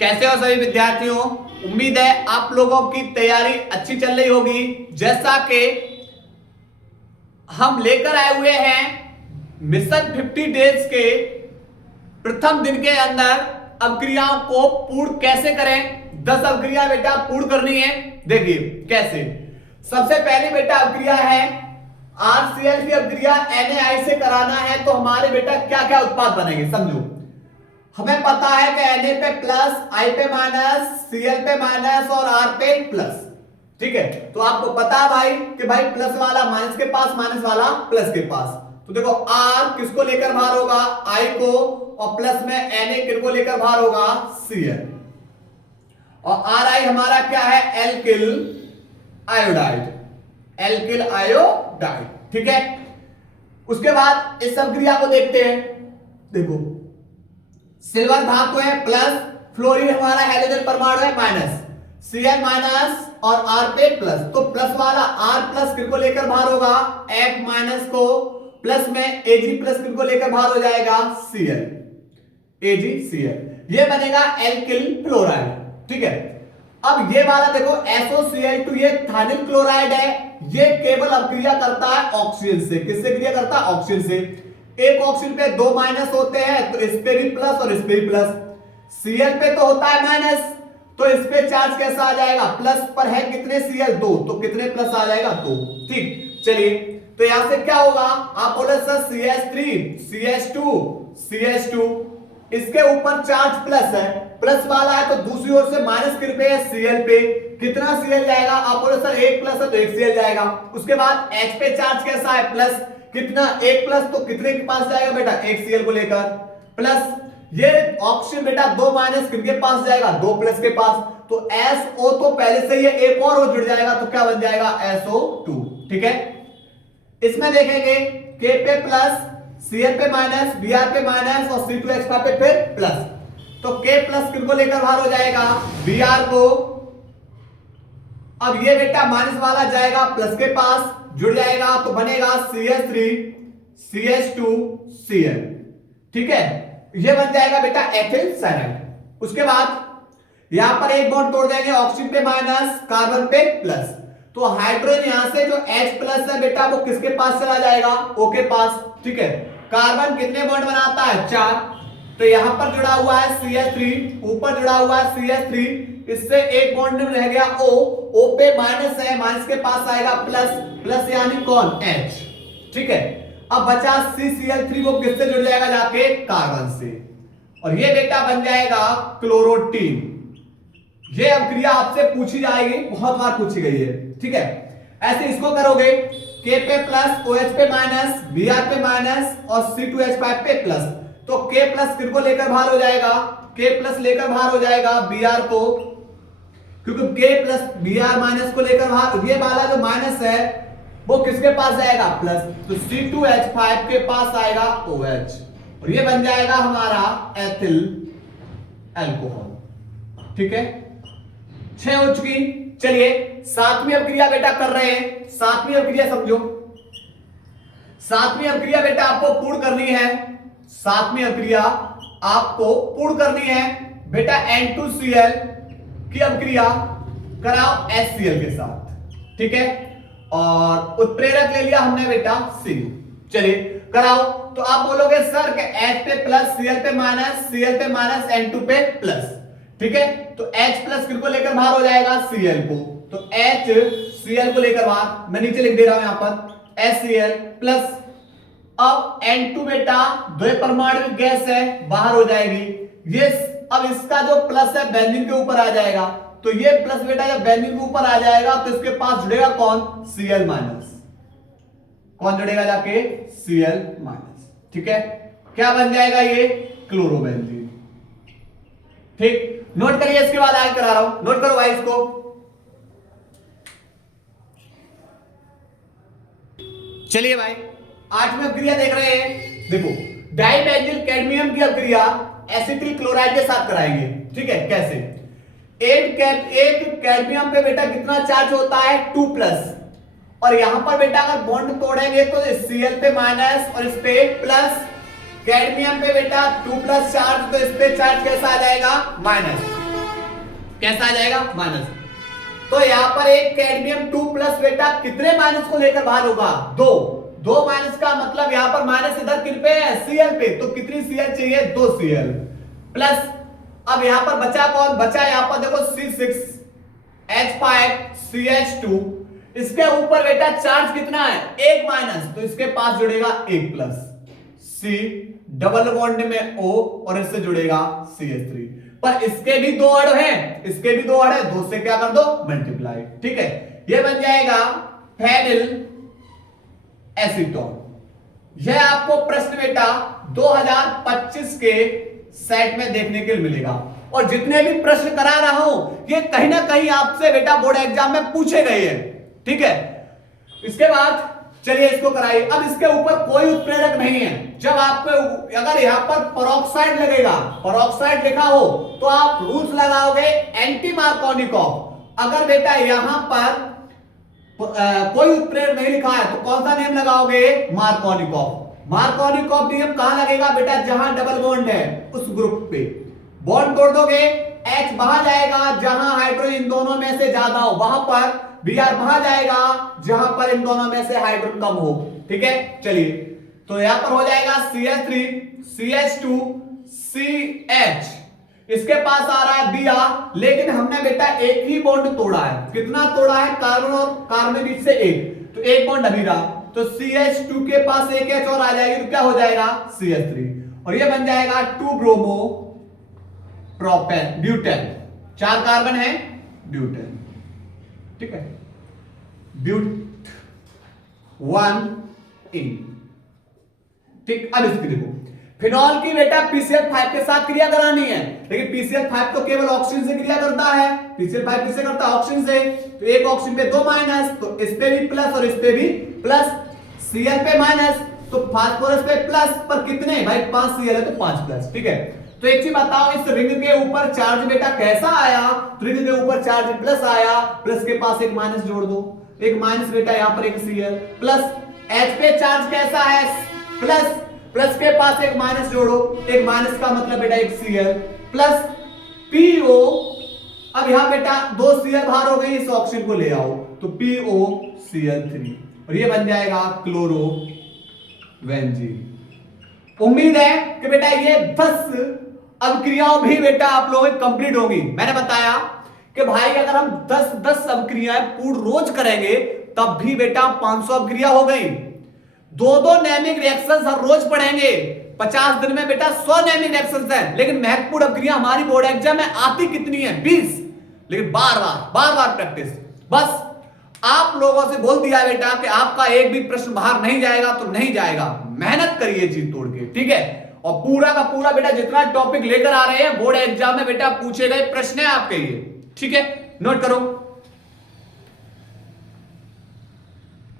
कैसे हो सभी विद्यार्थियों। उम्मीद है आप लोगों की तैयारी अच्छी चल रही होगी। जैसा कि हम लेकर आए हुए हैं मिशन 50 डेज के प्रथम दिन के अंदर अवक्रियाओं को पूर्ण कैसे करें। 10 अवक्रिया बेटा पूर्ण करनी है। देखिए कैसे। सबसे पहली बेटा अवक्रिया है RCl की अवक्रिया NaI से कराना है तो हमारे बेटा क्या क्या उत्पाद बनेंगे समझो। हमें पता है कि Na पे प्लस, I पे माइनस, Cl पे माइनस और R पे प्लस। ठीक है, तो आपको पता है भाई कि भाई प्लस वाला माइनस के पास, माइनस वाला प्लस के पास। तो देखो R किसको लेकर बाहर होगा, I को, और प्लस में Na किसको लेकर बाहर होगा, Cl। और Ri हमारा क्या है, एल्किल आयोडाइड, एल्किल आयोडाइड। ठीक है, उसके बाद इस अवक्रिया को देखते हैं। देखो सिल्वर धातु है प्लस, फ्लोरीन हमारा हेलोजन परमाणु है माइनस, Cl माइनस और R पे प्लस। तो प्लस वाला R प्लस किसको लेकर बाहर होगा, F माइनस को, प्लस में Ag प्लस किसको लेकर बाहर हो जाएगा, Cl, AgCl। ये बनेगा एल्किल फ्लोराइड। ठीक है, अब ये वाला देखो SOCl2 ये थानिल क्लोराइड है। ये केवल अवक्रिया करता है ऑक्सीजन से। किससे क्रिया करता है, ऑक्सीजन से। एक ऑक्सीजन पे 2 माइनस होते हैं तो इस पे भी प्लस और इस पे भी प्लस। Cl पे तो होता है माइनस, तो इस पे चार्ज कैसा आ जाएगा, प्लस पर है कितने Cl 2, तो कितने प्लस आ जाएगा 2। ठीक, चलिए तो यहां से क्या होगा, आप बोले सर CH3 CH2 CH2, इसके ऊपर चार्ज प्लस है, प्लस वाला है तो दूसरी ओर से माइनस किस पे है, Cl पे। कितना Cl जाएगा, आप बोले सर 1 प्लस है तो 1 Cl जाएगा। उसके बाद H पे चार्ज कैसा है, प्लस, कितना 1 प्लस, तो कितने के पास जाएगा बेटा, 1 Cl को लेकर प्लस। ये ऑक्सीजन बेटा 2 माइनस किसके पास जाएगा, 2 प्लस के पास। तो SO तो पहले से ये एक और हो जुड़ जाएगा तो क्या बन जाएगा, SO2। ठीक है, इसमें देखेंगे K पे प्लस, Cl पे माइनस, Br पे माइनस और C2H5 पे फिर प्लस। तो K प्लस किसको लेकर बाहर हो जाएगा, Br को। अब ये बेटा माइनस वाला जाएगा प्लस के पास, जुड़ जाएगा तो बनेगा CH3 CH2 Cl। ठीक है, ये बन जाएगा बेटा एथिल साइनाइड। उसके बाद यहां पर एक बॉन्ड तोड़ देंगे, ऑक्सीजन पे माइनस, कार्बन पे प्लस। तो हाइड्रोजन यहां से जो H प्लस है बेटा वो किसके पास चला जाएगा, O के पास। ठीक है, कार्बन कितने बॉन्ड बनाता है, 4। तो यहां पर जुड़ा हुआ है CH3, ऊपर जुड़ा हुआ है CH3, इससे एक बॉन्ड रह गया O पे माइनस है, माइनस के पास आएगा प्लस, प्लस यानी कौन, H। ठीक है, अब बचा CCl3, वो किससे जुड़ जाएगा जाके, कार्बन से, और ये बेटा बन जाएगा क्लोरोटीन। ये अवक्रिया आपसे पूछी जाएगी, बहुत बार पूछी गई है। ठीक है, ऐसे इसको करोगे, K पे प्लस, OH पे माइनस, Br पे माइनस और C2H5 पे प्लस। तो K प्लस किसको लेकर बाहर हो जाएगा, K प्लस लेकर बाहर हो जाएगा Br को, क्योंकि K प्लस Br माइनस को लेकर बाहर, ये वाला जो माइनस है वो किसके पास जाएगा, प्लस। तो C2H5 के पास आएगा OH, और ये बन जाएगा हमारा एथिल अल्कोहल। ठीक है, 6 हो चुकी। चलिए 7वीं अवक्रिया बेटा कर रहे हैं। 7वीं अवक्रिया समझो। 7वीं अवक्रिया बेटा आपको पूर्ण करनी है। 7वीं अवक्रिया आपको पूर्ण करनी है बेटा, N2Cl की अवक्रिया कराओ HCl के साथ। ठीक है, और उत्प्रेरक ले लिया हमने बेटा C। चलिए कराओ। तो आप बोलोगे सर के H पे प्लस, Cl पे माइनस, Cl पे माइनस, N2 पे प्लस। ठीक है, तो H प्लस किसको लेकर बाहर हो जाएगा, Cl को। तो H Cl को लेकर बाहर, मैं नीचे लिख दे रहा हूं यहां पर HCl प्लस। अब N2 बेटा द्वि परमाणु गैस है, बाहर हो जाएगी ये। अब इसका जो प्लस है बेंजीन के ऊपर आ जाएगा, तो ये प्लस बेटा जब बेंजीन के ऊपर आ जाएगा तो इसके पास जुड़ेगा कौन, Cl माइनस। कौन जुड़ेगा जाके, Cl माइनस। ठीक है, क्या बन जाएगा ये, क्लोरोबेंजीन। ठीक, नोट करिए, इसके बाद आगे करा रहा हूं, नोट करो भाई इसको। चलिए भाई 8वीं अवक्रिया देख रहे हैं। देखो डाइबेंजील कैडमियम की अवक्रिया एसिटिल क्लोराइड के साथ कराएंगे। ठीक है, कैसे, एक कैडमियम पे बेटा कितना चार्ज होता है, 2 प्लस, और यहां पर बेटा अगर बॉन्ड तोड़ेंगे तो Cl पे माइनस और इस पे प्लस। कैडमियम पे बेटा 2 प्लस चार्ज, तो इस पे चार्ज कैसा आ जाएगा, माइनस। कैसा आ जाएगा माइनस। तो यहां पर एक कैडमियम 2 प्लस बेटा कितने माइनस को लेकर बाहर होगा? 2 माइनस का मतलब यहां पर माइनस इधर किन पे है? Cl पे। तो कितनी Cl चाहिए? 2 Cl प्लस अब यहां पर बचा कौन? बचा यहां पर देखो C6H5CH2। इसके ऊपर बेटा चार्ज कितना है? 1 माइनस, तो इसके पास जुड़ेगा 1 प्लस। C डबल बॉन्ड में O और इससे जुड़ेगा CH3। पर इसके भी 2 अड़ हैं, इसके भी 2 अड़ है, 2 से क्या कर दो? मल्टीप्लाई। ठीक है, ये बन जाएगा फेनिल एसीटोन। यह आपको प्रश्न बेटा 2025 के सेट में देखने के लिए मिलेगा। और जितने भी प्रश्न करा रहा हूं ये कहीं ना कहीं आपसे बेटा बोर्ड एग्जाम में पूछे गए हैं। ठीक है, इसके बाद चलिए इसको कराइए। अब इसके ऊपर कोई उत्प्रेरक नहीं है। जब आपको अगर यहां पर पेरोक्साइड लगेगा, पेरोक्साइड लिखा हो तो आप रूल्स लगाओगे एंटी मार्कोनिकॉफ। अगर बेटा यहां पर कोई उत्प्रेरक नहीं लिखा है तो कौन सा नियम लगाओगे? मार्कोनिकॉफ। मार्कोनिकॉफ नियम कहां लगेगा बेटा? जहां डबल बॉन्ड है उस ग्रुप पे बॉन्ड तोड़ दोगे, H वहां जाएगा जहां हाइड्रोजन दोनों में से ज्यादा हो, वहां पर Br वहां जाएगा जहां पर इन दोनों में से हाइड्रोजन कम हो। ठीक है, चलिए तो यहां पर हो जाएगा CH3 CH2 CH। इसके पास आ रहा है Br, लेकिन हमने बेटा एक ही बॉन्ड तोड़ा है। कितना तोड़ा है? कार्बन और कार्बन के बीच से एक, तो एक बॉन्ड अभी रहा। तो CH2 के पास एक H और आ जाएगी, तो क्या हो जाएगा? CH3। और ये बन जाएगा 2 ब्रोमो प्रोपेन ब्यूटेन। 4 कार्बन है, ब्यूटेन। ठीक है, ब्यूट 1 इन। ठीक, अब इसकी देखो फिनॉल की बेटा PCl5 के साथ क्रिया करानी है, लेकिन PCl5 तो केवल ऑक्सीजन से क्रिया करता है। PCl5 किससे करता है? ऑक्सीजन से। तो एक ऑक्सीजन पे 2 माइनस, तो इस पे भी प्लस और इस पे भी प्लस। Cl पे माइनस, तो फास्फोरस पे प्लस। पर कितने भाई? 5 Cl है तो 5 प्लस। ठीक है, तो एक चीज बताओ, इस रिंग के ऊपर चार्ज बेटा कैसा आया? रिंग के ऊपर चार्ज प्लस आया, प्लस के पास एक माइनस जोड़ दो, एक माइनस बेटा यहां पर एक Cl प्लस। H पे चार्ज कैसा है? प्लस, प्लस के पास एक माइनस जोड़ो, एक माइनस का मतलब बेटा एक Cl प्लस PO। अब यहां बेटा 2 Cl बाहर हो गई, इस ऑक्सीजन को ले आओ, तो POCl3 और ये बन जाएगा क्लोरो बेंजीन। उम्मीद है कि बेटा ये 10 अभिक्रियाओं भी बेटा आप लोगों की कंप्लीट होगी। मैंने बताया कि भाई अगर हम 10 अभिक्रियाएं पूर्ण रोज करेंगे तब भी बेटा 500 अभिक्रिया हो गई। 2 नेमिक रिएक्शंस हर रोज पढ़ेंगे, 50 दिन में बेटा 100 नेमिक रिएक्शंस हैं। लेकिन महत्वपूर्ण अभिक्रिया हमारी बोर्ड एग्जाम में आती कितनी है? 20। लेकिन बार बार प्रैक्टिस। बस आप लोगों से बोल दिया बेटा कि आपका एक भी प्रश्न बाहर नहीं जाएगा तो नहीं जाएगा। मेहनत करिए जी तोड़ के। ठीक है, और पूरा का पूरा बेटा जितना टॉपिक लेकर आ रहे हैं बोर्ड एग्जाम में बेटा पूछे गए प्रश्न है आपके ये। ठीक है, नोट करो।